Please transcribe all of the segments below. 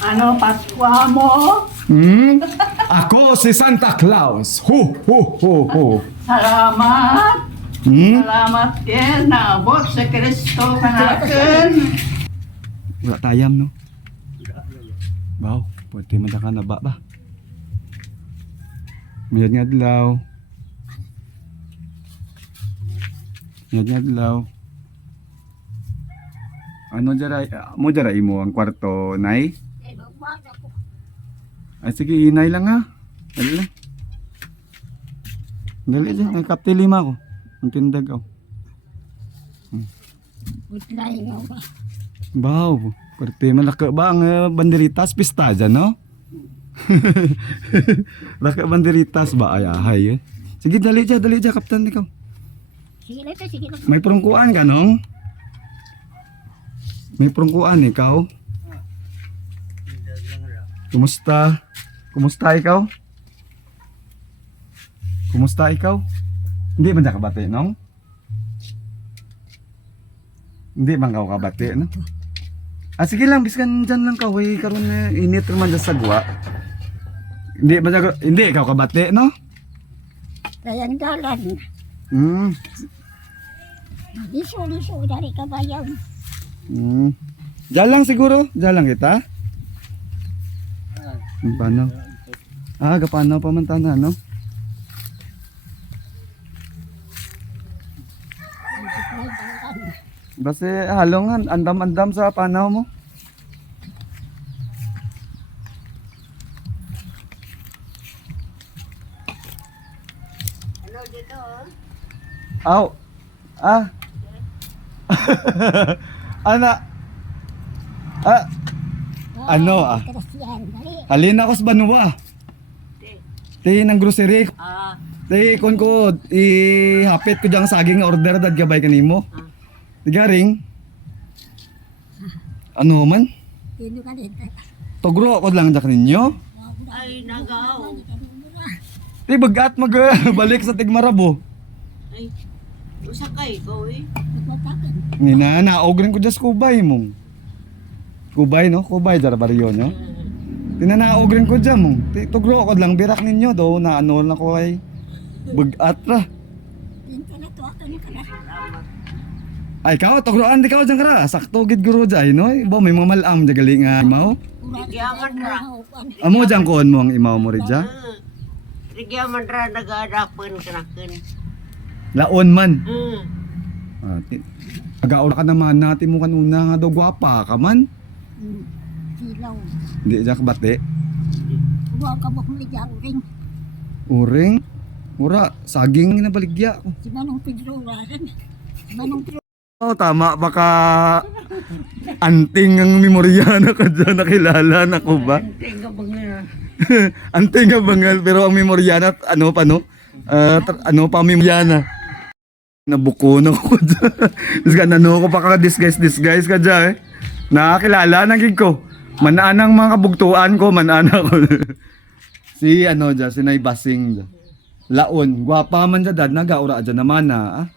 Ano, Paskwa mo? Hmm? Ako si Santa Claus. Hu, hu, hu, hu. Salamat. Hmm? Salamat din. Naabot si Kristo kanakin. Wala tayam, no? Wow, pwede man ka na ba? Mayad nga dilaw. Mayad nga dilaw. Ano dara mo dara imo ang kwarto, nay? Ay sige, hinay lang ha. Dali lang. Dali lang, ay kapti lima ko. Ang tindag ako. Wow, pwede malaki ba ang banderitas pista dyan, no? Laki banderitas ba? Ay, ahay eh. Sige, dali dyan, kaptan ikaw. Sige lang, sige lang. May prungkuan ka, nong? May prungkuan ikaw? Kumusta? Kumusta ikaw? Kumusta ikaw? Hindi ba nakabati, nong? Hindi bang ka kabati, no? Ah, sige lang, biskan dyan lang ka. Uy, karon na init naman dyan sa gwa. Hindi ba hindi ikaw kabati, no? Dayan dalan. Hmm. Liso dari kabayan. Hmm. Diyan lang siguro. Diyan lang kita. Paano? Ah, paano pamantana, no? Basta halongan, andam-andam sa panaw mo. Ano dito? Aw. Ah. Ana. Ah. Ano ah? Kristyan, dali. Halina ko sa Banwa. Ti ng grocery. Ah, Ti kon ko ihapit ko diyang saging nga order dad gabay kanimo. Tigaring. Ano man? Dito ka dito. Togro ko lang jak ninyo. ay, nagaw. Ti bagat mag balik sa Tigmarabo. Ay, usa kay ko eh. Nagpatakin. Nina naog rin ko diyas kubay mong. Kubay no? Kubay dara baryo no? Tinanaog rin ko dyan mong. Tugro ko lang birak ninyo do na ano na ko ay bagat ra. Dito na to akin ka na. Ay ikaw tugroan di ka dyan kara. Sakto gid guro dyan no? Ba may mga malam dyan gali nga imaw. Rigyaman ra. Amo dyan kuon mo ang imaw mo rin dyan. Rigyaman ra nag-aadapan kanakin. Laon man. Hmm. Agaw ka naman natin mo kanuna nga daw gwapa ka man. Silaw. Hindi dyan kabate. Huwag ka makuligyan ring. Uring. Mura, saging na baligya ko. Si Manong Pedro rin. Si Manong Pedro. Oh, tama baka anting ang memorya na ka dyan, nakilala na ko ba? Tingga bangal. Anting nga bangal pero ang memorya na ano pa no? Ano pa memorya na? Nabuko na ko dyan. Tapos ka nano ko pa ka disguise ka dyan eh. Nakakilala na gig ko. Manaan ang mga kabugtuan ko, manaan ako. Si ano dyan, si Nay Basing dyan. Laon, gwapa man dyan dad, nagaura dyan naman na.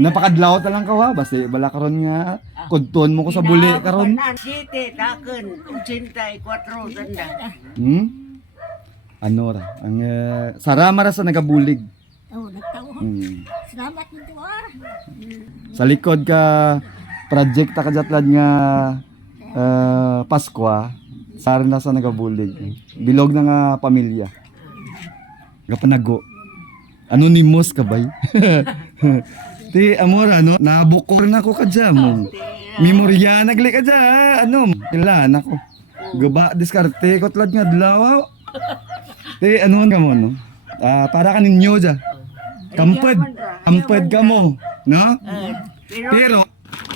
Napakadlaw ta lang ka ha, basta bala karon nga. Kudton mo ko sa buli karon. Siti, taken, 84, tanda. Hmm? Ano ra? Ang sarama ra sa nagabulig. Oh, nagtao. Hmm. Salamat nito ah. Sa likod ka project ta kajatlad nga Paskwa, sar na sa nagabulig. Bilog na nga pamilya. Kapanago. Anonymous ka bay? Ti amora no, nabuko rin ako kadya mo. Memorya nagli ka dya. Ano, ilan ako. Gaba diskarte ko tlad nga dlaw. Ti ano ka mo no? Para ka ninyo dya. Kamped ka mo, no? Pero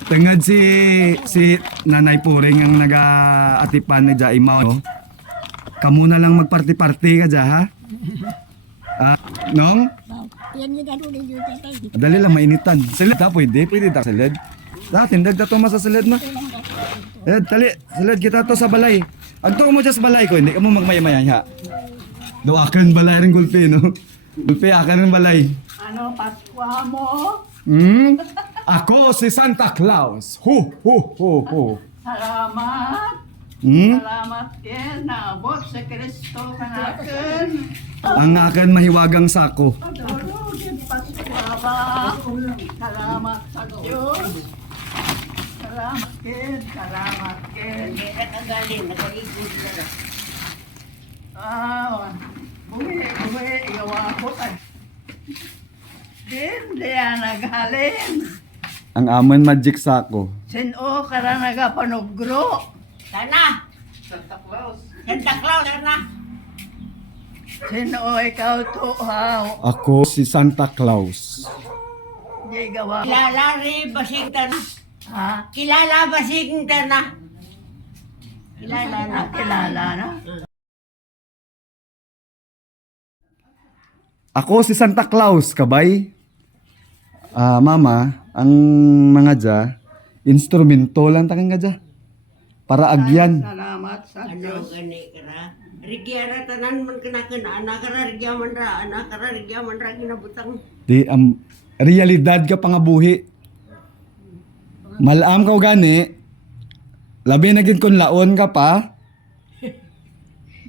tengad si Nanay Puring ang naga-atipan na dya imaw, no? Kamu na lang magparty-party ka dya, ha? Nong? Yan yung gano'n yung tatay. Dali lang, mainitan. Silid ha, pwede ta silid. Tindag na to sa silid na. Tali, silid kita to sa balay. Agto mo dyan sa balay ko, hindi ka mo magmayamaya, ha? Doakan balay rin gulpi, no? Gulpi, akan rin balay. Ano, Paskwa mo? Hmm? Ako si Santa Claus. Hu, hu, hu, hu. Salamat. Salamat ken naabot sa Kristo kanaken. Ang akin mahiwagang sako. Adorogin Paskuaba. Salamat sa Diyos. Salamat ken, salamat ken. Nakagaling, nakaigod na. Buhi, iyawa ko. Din, diya naghalin. Ang amon magic sako. Sino ka na nagapanugro? Sana! Santa Claus. Santa Claus, sana! Sino ikaw tuhaw? Ako si Santa Claus. Di gawa. Kilala rin Basingtan na. Ha? Kilala Basingtan na. Kilala na. Kilala na? Ako si Santa Claus, kabay. Mama, ang mga dya, instrumento lang takin nga dya. Para agyan. Salamat sa Ano Diyos. gani kara? Rigyara tanan man kana anak kara rigyaman ra, anak kara rigyaman ra ginabutang. Di, realidad ka pangabuhi. Malam ka o gani, labi na gid kun laon ka pa,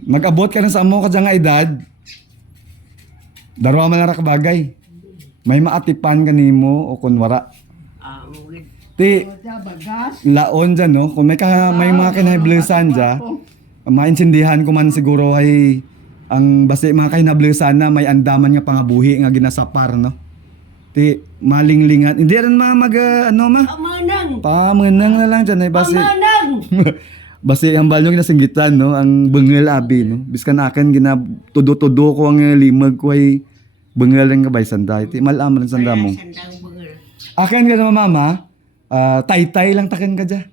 mag-abot ka na sa amo ka dyan nga edad, darwa man na ra ka bagay. May maatipan ka nimo o kun wara. Mugid. Ti, Sa bagas. laon dyan no, kung may mga kinahiblusan dyan, maintindihan ko man siguro ay ang basi mga kinahiblusan na may andaman nga pangabuhi nga ginasapar no. Ti, malinglingan. Hindi rin mga Amanang. pamenang na lang dyan ay basi. Amanang. Basi ang balyo ginasinggitan no, ang bengel abi no. Biskan akin tudo-tudo ko ang limag ko ay bengel lang kabay sanday. Ti malam rin sanda mo. Sandang bungal. Akin ka naman mama, tay-tay lang taken ka dyan.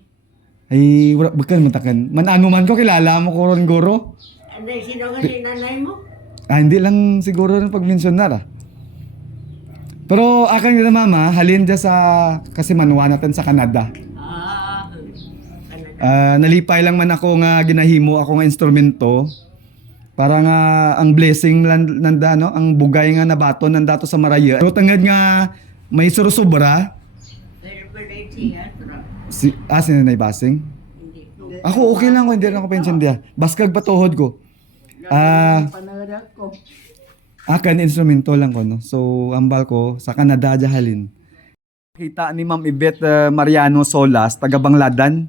Ay, bukan mo taken. Man man ko, kilala mo ko ron guro. Ano sino kasi nanay mo? Hindi lang siguro rin pag-mensionar Pero akin ka na mama, halin dyan sa, kasi manuwa natin sa Canada. Kanada. Nalipay lang man ako nga ginahimo ako nga instrumento. Para nga ang blessing nanda, no? Ang bugay nga nabato nandato sa Maraya. Pero tangad nga may surusobra. Pero pala siya, tura. Sino na ibasing? Hindi. Ako okay lang ko, hindi rin ako pension dia. Baskag patuhod ko. Panagat ko. Akan instrumento lang ko no. So ambal ko sa Canada halin. Kita ni Ma'am Yvette Mariano Solas, taga Bangladan.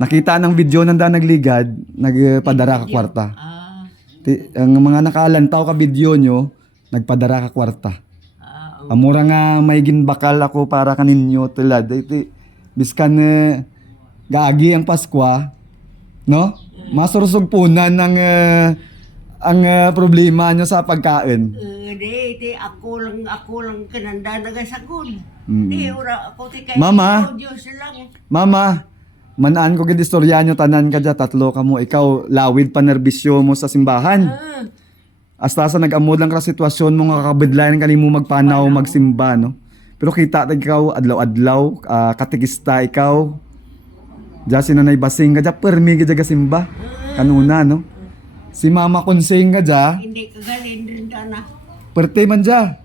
Nakita ng video nanda nagligad, nagpadara ka kwarta. Ang mga nakaalantaw ka video nyo, nagpadara ka kwarta. Amura nga may ginbakal ako para kaninyo tulad. Biskan gaagi ang Paskwa, no? Masurusog punan ng ang problema nyo sa pagkain. Di, ako lang kananda nagasagod. Mm. Di, ura, ako ti kay Mama. Diyos lang. Mama, manaan ko gid istorya nyo tanan ka dya, tatlo ka mo. Ikaw, lawid pa nerbisyo mo sa simbahan. Hasta sa nag-amod lang ka sitwasyon mo nga kakabidlayan kanimo magpanaw, magsimba, no? Pero kita tag ikaw, adlaw-adlaw, katikista ikaw. Dya sinanay basing ka dya, permi ka dya simba. Kanuna, no? Si Mama Konseng ka dya, Hindi kagalin rin ka na. perte man dya.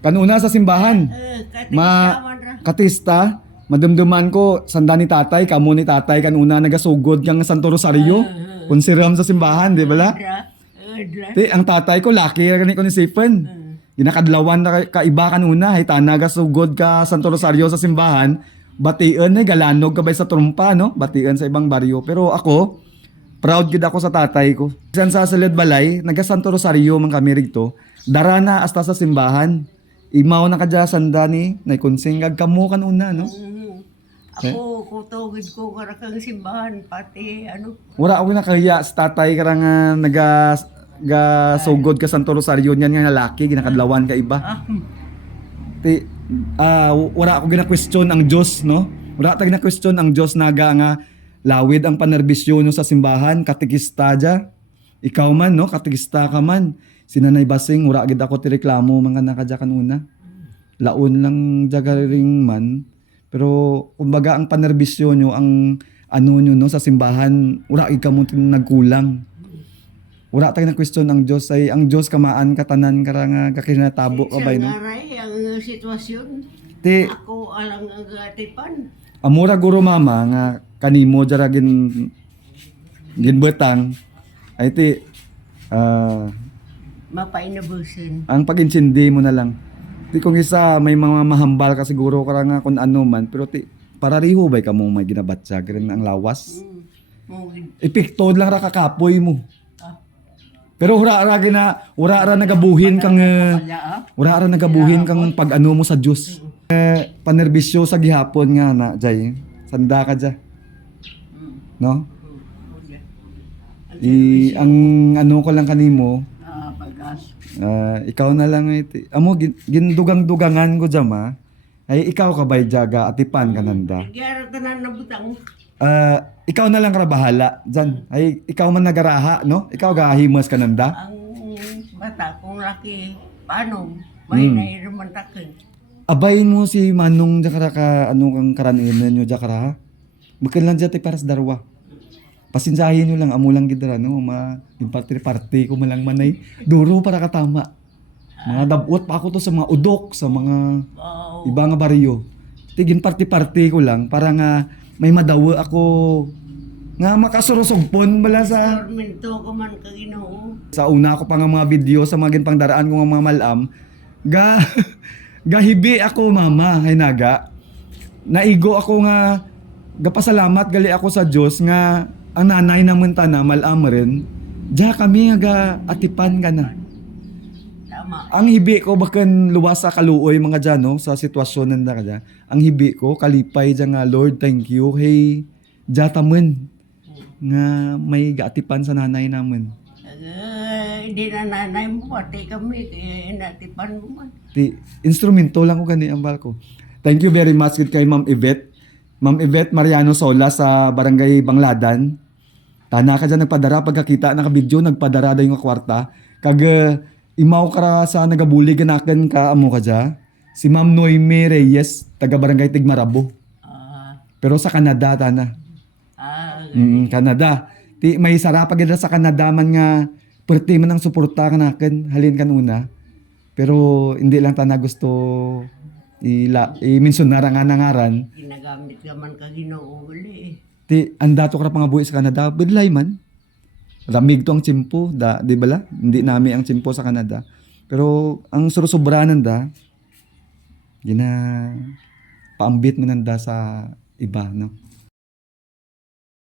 Kanuna sa simbahan. Katikisaman ra. Katista, madumduman ko, sanda ni tatay, kamo ni tatay, kanuna nagasugod kang Santo Rosario. Kunsiram sa simbahan, di ba la? Ti, ang tatay ko, laki rin ko ni Stephen. Ginakadlawan na kaiba kanuna, hay nagasugod ka Santo Rosario sa simbahan, batian ay galanog ka ba sa trumpa, no? Batian sa ibang baryo. Pero ako, proud gid ako sa tatay ko. San sa Salid Balay, naga Santo Rosario man kami rigto. Dara na hasta sa simbahan. Imaw na kadya sanda ni naikonsingag kamo kanuna, no? Ako, kutugid ko kara kang simbahan, pati ano. Wala ako nakahiya sa tatay karang ga sugod ka Santo Rosario niyan nga lalaki ginakadlawan ka iba. Ti wala ako gina-question ang Dios, no? Wala ta gina-question ang Dios naga nga lawid ang panerbisyo no sa simbahan, katikista dya. Ikaw man, no? Katikista ka man. Sinanay basing, wala gid ako ti reklamo mga nakadya kanuna. Laon lang dya ring man. Pero kumbaga ang panerbisyo nyo, ang ano nyo no, sa simbahan, wala gid kamo nagkulang. Wala tayo na question ang Diyos ay ang Diyos kamaan katanan karang kakinatabo ka ba no? Ngaray ang sitwasyon. Ti Ako alang ang atipan. amura guro mama nga kanimo jara gin ginbutang ay ti Mapainabusin. ang pag-intindi mo na lang. Ti kung isa may mga mahambal ka siguro ka nga kung ano man pero ti parariho bay ka mo may ginabatsa ganun ang lawas. Ipiktod lang ra kakapoy mo. Pero ura ra nagabuhin kang Kaya, ura ra nagabuhin kang pag-ano mo sa Dios. Panerbisyo sa gihapon nga na jay. Sanda ka dya. No? Ang ano ko lang kanimo, pag-as. ikaw na lang iti. Amo gindugang-dugangan ko jama. Ay ikaw ka bay jaga atipan kananda. Rigyara tanan na butang. Ikaw na lang ka bahala dyan. Ay ikaw man nagaraha, no? Ikaw gahimas kananda. Ang bata kung laki, paano? May nairaman takin. Abayin mo si Manong jakara ka ano kang karanin nyo jakara. Magkailan dyan tayo para sa darwa. Pasinsahin nyo lang, amo lang gidra, no? Yung party ko malang manay. Duro para katama. Mga dabot pa ako to sa mga udok, sa mga Wow. iba nga baryo. Tigin party ko lang para nga may madawa ako nga makasurusugpon bala sa Tormento ka man ka Ginoo. sa una ko pa nga mga video sa mga ginpangdaraan ko nga mga malam gahibi ako mama hay naga. Naigo ako nga gapasalamat gali ako sa Dios nga ang nanay naman tana malam rin. Diya kami nga atipan ka na. Tama. Ang hibi ko bakan luwas sa kaluoy mga dyan, no? Sa sitwasyon nanda ka dyan. Ang hibi ko, kalipay dyan nga, Lord, thank you. Hey, jataman. Nga may gaatipan sa nanay namin. Hindi na nanay mo, pati kami, kaya inatipan mo man. Instrumento lang ko gani ang balko. Thank you very much kay Ma'am Yvette. Ma'am Yvette Mariano Sola sa Barangay Bangladan. Tana ka dyan nagpadara, pagkakita nakabidyo, nagpadara da yung kwarta. Imaw ka sa nagabuli ganakan ka amo ka dyan. Si Ma'am Noime Reyes, taga Barangay Tigmarabo. Pero sa Canada, tana. Canada. May sarapag sa Canada man nga perti man ang suporta kanakan halin kanuna. Pero hindi lang tana gusto i-mensionar ang nangaran. Ginagamit ka man ka Ginoo uli eh. Ti andato ka pa nga buhi sa Canada, bedlay man. Ramig to ang tsimpo, di bala? Hindi nami ang tsimpo sa Canada. Pero ang surusobranan da paambit mo nanda sa iba, no?